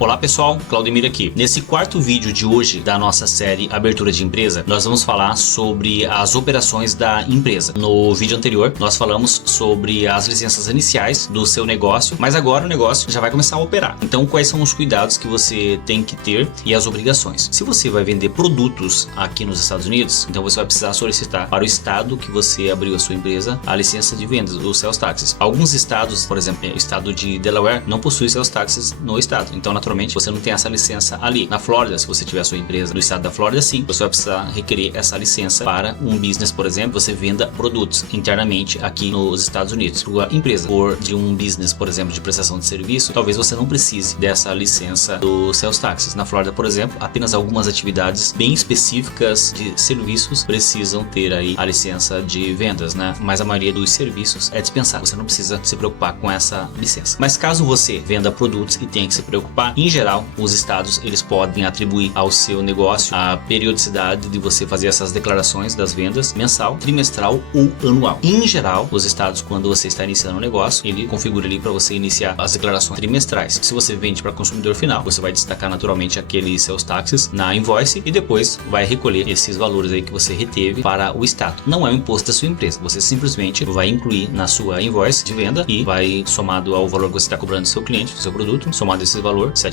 Olá pessoal, Claudemir aqui. Nesse quarto vídeo de hoje da nossa série Abertura de Empresa, nós vamos falar sobre as operações da empresa. No vídeo anterior, nós falamos sobre as licenças iniciais do seu negócio, mas agora o negócio já vai começar a operar. Então, quais são os cuidados que você tem que ter e as obrigações? Se você vai vender produtos aqui nos Estados Unidos, então você vai precisar solicitar para o estado que você abriu a sua empresa a licença de vendas, os sales taxes. Alguns estados, por exemplo, o estado de Delaware não possui sales taxes no estado, então naturalmente você não tem essa licença ali. Na Flórida, se você tiver a sua empresa no estado da Flórida, sim, você vai precisar requerer essa licença para um business, por exemplo, você venda produtos internamente aqui nos Estados Unidos. Sua empresa for de um business, por exemplo, de prestação de serviço, talvez você não precise dessa licença do sales taxes. Na Flórida, por exemplo, apenas algumas atividades bem específicas de serviços precisam ter aí a licença de vendas, né? Mas a maioria dos serviços é dispensado. Você não precisa se preocupar com essa licença. Mas caso você venda produtos e tenha que se preocupar, em geral, os estados eles podem atribuir ao seu negócio a periodicidade de você fazer essas declarações das vendas mensal, trimestral ou anual. Em geral, os estados, quando você está iniciando um negócio, ele configura ali para você iniciar as declarações trimestrais. Se você vende para consumidor final, você vai destacar naturalmente aqueles seus taxes na invoice e depois vai recolher esses valores aí que você reteve para o estado. Não é um imposto da sua empresa, você simplesmente vai incluir na sua invoice de venda e vai, somado ao valor que você está cobrando do seu cliente, do seu produto, somado esse valor, 7%,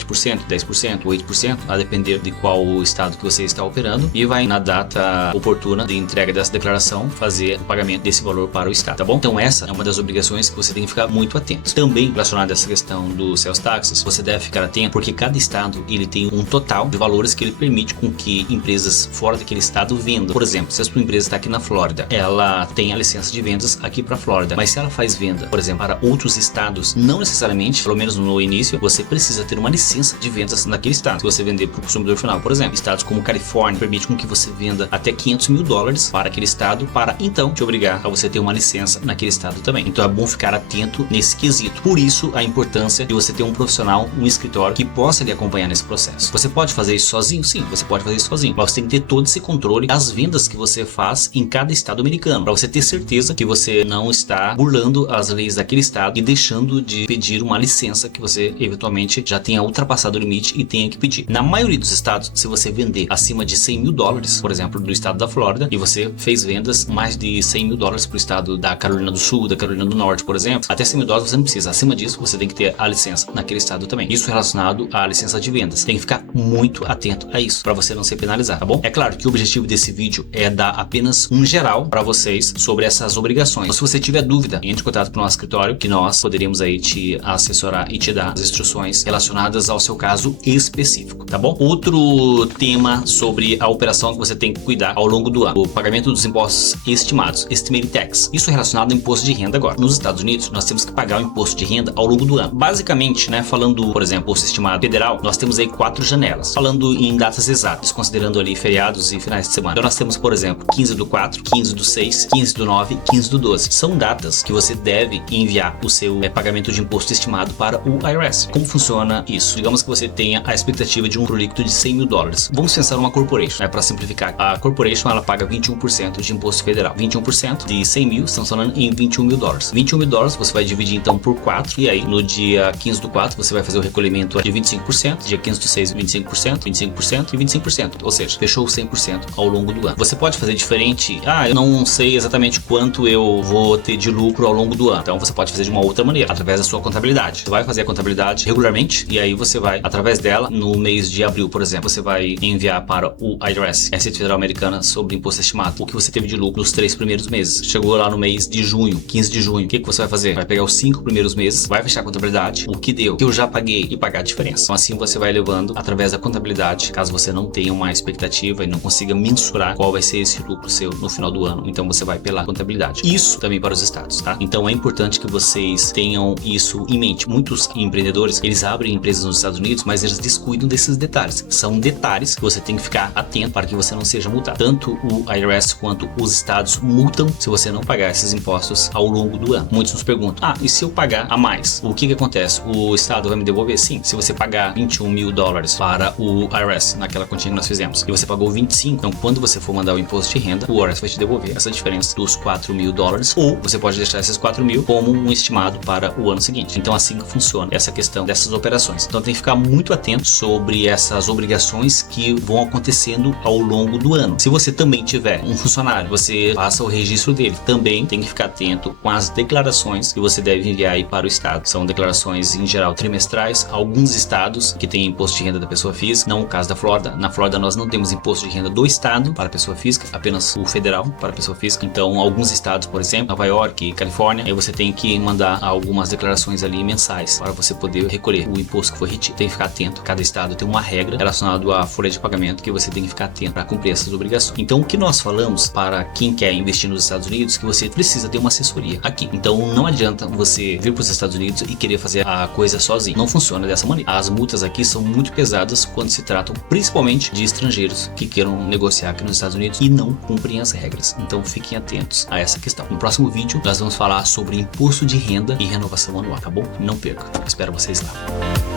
10%, 8%, a depender de qual estado que você está operando, e vai na data oportuna de entrega dessa declaração fazer o pagamento desse valor para o estado, tá bom? Então essa é uma das obrigações que você tem que ficar muito atento. Também relacionado a essa questão dos sales taxes, você deve ficar atento porque cada estado ele tem um total de valores que ele permite com que empresas fora daquele estado vendam. Por exemplo, se a sua empresa está aqui na Flórida, ela tem a licença de vendas aqui para a Flórida, mas se ela faz venda, por exemplo, para outros estados, não necessariamente, pelo menos no início, você precisa ter uma licença de vendas naquele estado. Se você vender para o consumidor final, por exemplo, estados como Califórnia permite com que você venda até $500 mil para aquele estado, para então te obrigar a você ter uma licença naquele estado também. Então é bom ficar atento nesse quesito. Por isso a importância de você ter um profissional, um escritório que possa lhe acompanhar nesse processo. Você pode fazer isso sozinho? Sim, você pode fazer isso sozinho, mas você tem que ter todo esse controle das vendas que você faz em cada estado americano, para você ter certeza que você não está burlando as leis daquele estado e deixando de pedir uma licença que você eventualmente já tenha ultrapassado o limite e tenha que pedir. Na maioria dos estados, se você vender acima de $100 mil, por exemplo, do estado da Flórida, e você fez vendas mais de $100 mil para o estado da Carolina do Sul, da Carolina do Norte, por exemplo, até $100 mil você não precisa. Acima disso, você tem que ter a licença naquele estado também. Isso relacionado à licença de vendas. Tem que ficar muito atento a isso, para você não ser penalizado, tá bom? É claro que o objetivo desse vídeo é dar apenas um geral para vocês sobre essas obrigações. Então, se você tiver dúvida, entre em contato com o nosso escritório, que nós poderíamos aí te assessorar e te dar as instruções relacionadas ao seu caso específico, tá bom? Outro tema sobre a operação que você tem que cuidar ao longo do ano: o pagamento dos impostos estimados, estimated tax. Isso é relacionado ao imposto de renda agora. Nos Estados Unidos, nós temos que pagar o imposto de renda ao longo do ano. Basicamente, né, falando, por exemplo, imposto estimado federal, nós temos aí 4 janelas. Falando em datas exatas, considerando ali feriados e finais de semana. Então nós temos, por exemplo, 15/4, 15/6, 15/9, 15/12. São datas que você deve enviar o seu pagamento de imposto estimado para o IRS. Como funciona isso? Digamos que você tenha a expectativa de um lucro líquido de $100 mil. Vamos pensar numa corporation, né, para simplificar. A corporation ela paga 21% de imposto federal. 21% de 100 mil, estamos falando em $21 mil. $21 mil você vai dividir então por 4, e aí no dia 15/4 você vai fazer o recolhimento de 25%, dia 15/6 25%, 25% e 25%, ou seja, fechou 100% ao longo do ano. Você pode fazer diferente? Eu não sei exatamente quanto eu vou ter de lucro ao longo do ano. Então você pode fazer de uma outra maneira, através da sua contabilidade. Você vai fazer a contabilidade regularmente e aí você vai, através dela, no mês de abril, por exemplo, você vai enviar para o IRS, Receita Federal Americana, sobre imposto estimado, o que você teve de lucro nos 3 primeiros meses. Chegou lá no mês de junho, 15 de junho, o que você vai fazer? Vai pegar os 5 primeiros meses, vai fechar a contabilidade, o que deu, o que eu já paguei, e pagar a diferença. Então assim você vai levando através da contabilidade, caso você não tenha uma expectativa e não consiga mensurar qual vai ser esse lucro seu no final do ano. Então você vai pela contabilidade. Isso também para os estados, tá? Então é importante que vocês tenham isso em mente. Muitos empreendedores, eles abrem empresas nos Estados Unidos, mas eles descuidam desses detalhes. São detalhes que você tem que ficar atento para que você não seja multado. Tanto o IRS quanto os estados multam se você não pagar esses impostos ao longo do ano. Muitos nos perguntam: e se eu pagar a mais, o que acontece? O estado vai me devolver? Sim. Se você pagar $21 mil para o IRS, naquela continha que nós fizemos, e você pagou 25, então quando você for mandar o imposto de renda, o IRS vai te devolver essa diferença dos $4 mil, ou você pode deixar esses 4 mil como um estimado para o ano seguinte. Então assim que funciona essa questão dessas operações. Então Então tem que ficar muito atento sobre essas obrigações que vão acontecendo ao longo do ano. Se você também tiver um funcionário, você passa o registro dele. Também tem que ficar atento com as declarações que você deve enviar aí para o estado. São declarações em geral trimestrais. Alguns estados que têm imposto de renda da pessoa física, não o caso da Flórida. Na Flórida nós não temos imposto de renda do estado para a pessoa física, apenas o federal para a pessoa física. Então alguns estados, por exemplo, Nova York, Califórnia, aí você tem que mandar algumas declarações ali mensais para você poder recolher o imposto que foi retido. Tem que ficar atento. Cada estado tem uma regra relacionada à folha de pagamento que você tem que ficar atento para cumprir essas obrigações. Então o que nós falamos para quem quer investir nos Estados Unidos, que você precisa ter uma assessoria aqui. Então não adianta você vir para os Estados Unidos e querer fazer a coisa sozinho. Não funciona dessa maneira. As multas aqui são muito pesadas quando se tratam principalmente de estrangeiros que queiram negociar aqui nos Estados Unidos e não cumprem as regras. Então fiquem atentos a essa questão. No próximo vídeo nós vamos falar sobre imposto de renda e renovação anual, tá bom? Não perca. Espero vocês lá.